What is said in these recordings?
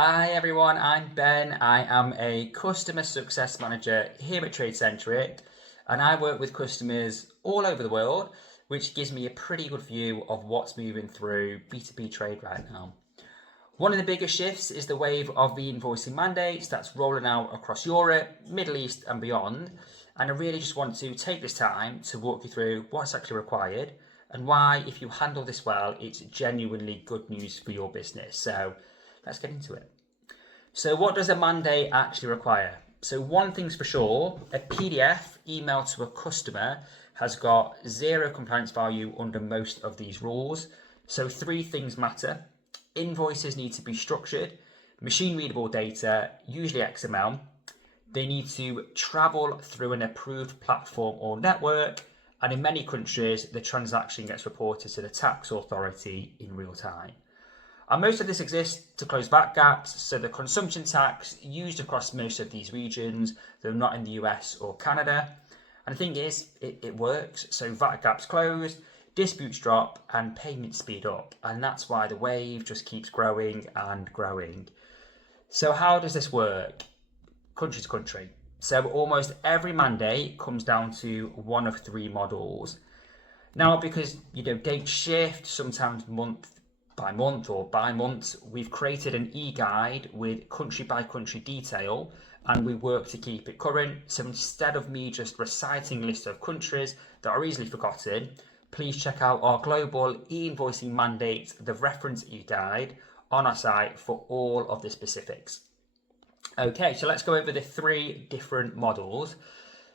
Hi everyone, I'm Ben. I am a customer success manager here at TradeCentric, and I work with customers all over the world, which gives me a pretty good view of what's moving through B2B trade right now. One of the biggest shifts is the wave of the eInvoicing mandates that's rolling out across Europe, Middle East and beyond. And I really just want to take this time to walk you through what's actually required and why, if you handle this well, it's genuinely good news for your business. So let's get into it. So what does a mandate actually require? So one thing's for sure, a PDF emailed to a customer has got zero compliance value under most of these rules. So three things matter. Invoices need to be structured, machine readable data, usually XML. They need to travel through an approved platform or network. And in many countries, the transaction gets reported to the tax authority in real time. And most of this exists to close VAT gaps, so the consumption tax used across most of these regions, though not in the US or Canada. And the thing is, it works, so VAT gaps close, disputes drop, and payments speed up. And that's why the wave just keeps growing and growing. So how does this work? Country to country. So almost every mandate comes down to one of three models. Now, because dates shift, sometimes month by month or by month, we've created an eGuide with country by country detail, and we work to keep it current. So instead of me just reciting a list of countries that are easily forgotten, please check out our global eInvoicing mandate, the reference eGuide, on our site for all of the specifics. Okay, so let's go over the three different models.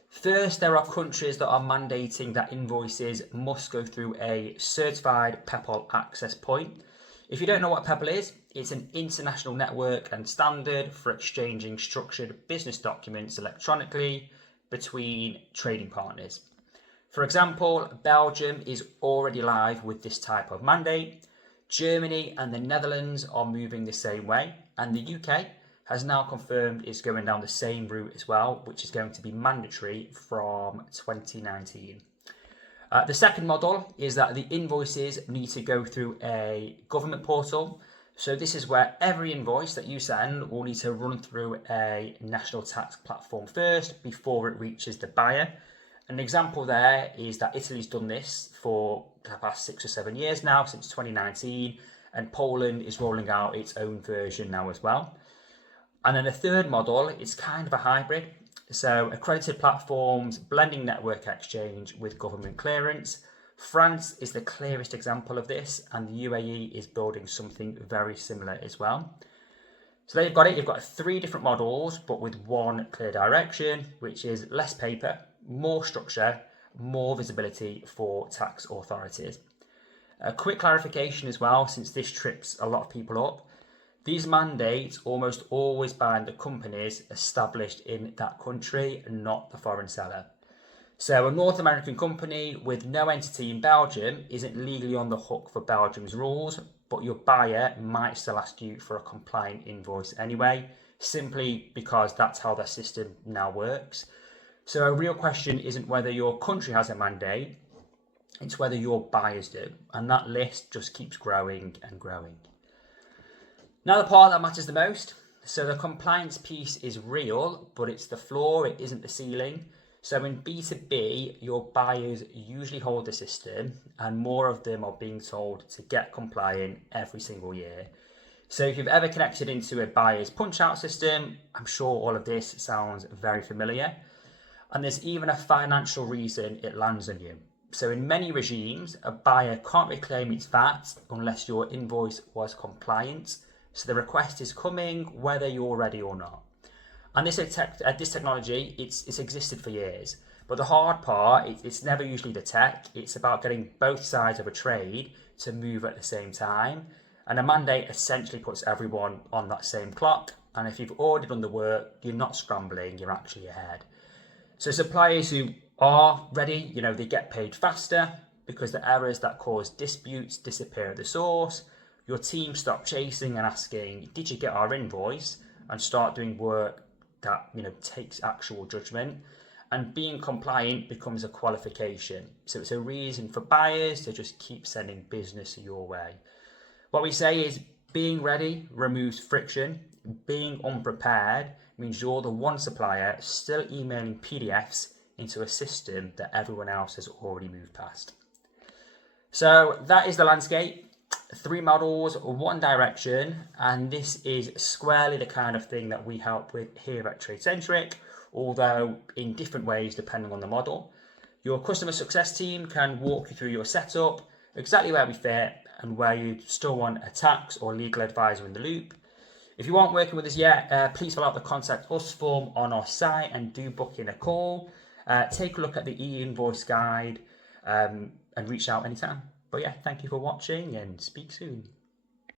First, there are countries that are mandating that invoices must go through a certified PEPL access point. If you don't know what PEPL is, it's an international network and standard for exchanging structured business documents electronically between trading partners. For example, Belgium is already live with this type of mandate. Germany and the Netherlands are moving the same way, and the UK has now confirmed it's going down the same route as well, which is going to be mandatory from 2019. The second model is that the invoices need to go through a government portal. So this is where every invoice that you send will need to run through a national tax platform first before it reaches the buyer. An example there is that Italy's done this for the past 6 or 7 years now, since 2019, and Poland is rolling out its own version now as well. And then the third model is kind of a hybrid. So accredited platforms, blending network exchange with government clearance. France is the clearest example of this, and the UAE is building something very similar as well. So there you've got it. You've got three different models, but with one clear direction, which is less paper, more structure, more visibility for tax authorities. A quick clarification as well, since this trips a lot of people up. These mandates almost always bind the companies established in that country, not the foreign seller. So a North American company with no entity in Belgium isn't legally on the hook for Belgium's rules, but your buyer might still ask you for a compliant invoice anyway, simply because that's how their system now works. So a real question isn't whether your country has a mandate, it's whether your buyers do. And that list just keeps growing and growing. Now the part that matters the most. So the compliance piece is real, but it's the floor, it isn't the ceiling. So in B2B, your buyers usually hold the system, and more of them are being told to get compliant every single year. So if you've ever connected into a buyer's punch-out system, I'm sure all of this sounds very familiar. And there's even a financial reason it lands on you. So in many regimes, a buyer can't reclaim its VAT unless your invoice was compliant. So the request is coming whether you're ready or not. And this technology, it's existed for years. But the hard part, it's never usually the tech. It's about getting both sides of a trade to move at the same time. And a mandate essentially puts everyone on that same clock. And if you've already done the work, you're not scrambling, you're actually ahead. So suppliers who are ready, they get paid faster because the errors that cause disputes disappear at the source. Your team stop chasing and asking, did you get our invoice? And start doing work that takes actual judgment. And being compliant becomes a qualification. So it's a reason for buyers to just keep sending business your way. What we say is Being ready removes friction. Being unprepared means you're the one supplier still emailing PDFs into a system that everyone else has already moved past. So that is the landscape. 3 models, 1 direction, and this is squarely the kind of thing that we help with here at TradeCentric, although in different ways depending on the model. Your customer success team can walk you through your setup, exactly where we fit, and where you still want a tax or legal advisor in the loop. If you aren't working with us yet, please fill out the Contact Us form on our site and do book in a call. Take a look at the e-invoice guide and reach out anytime. But yeah, thank you for watching and speak soon.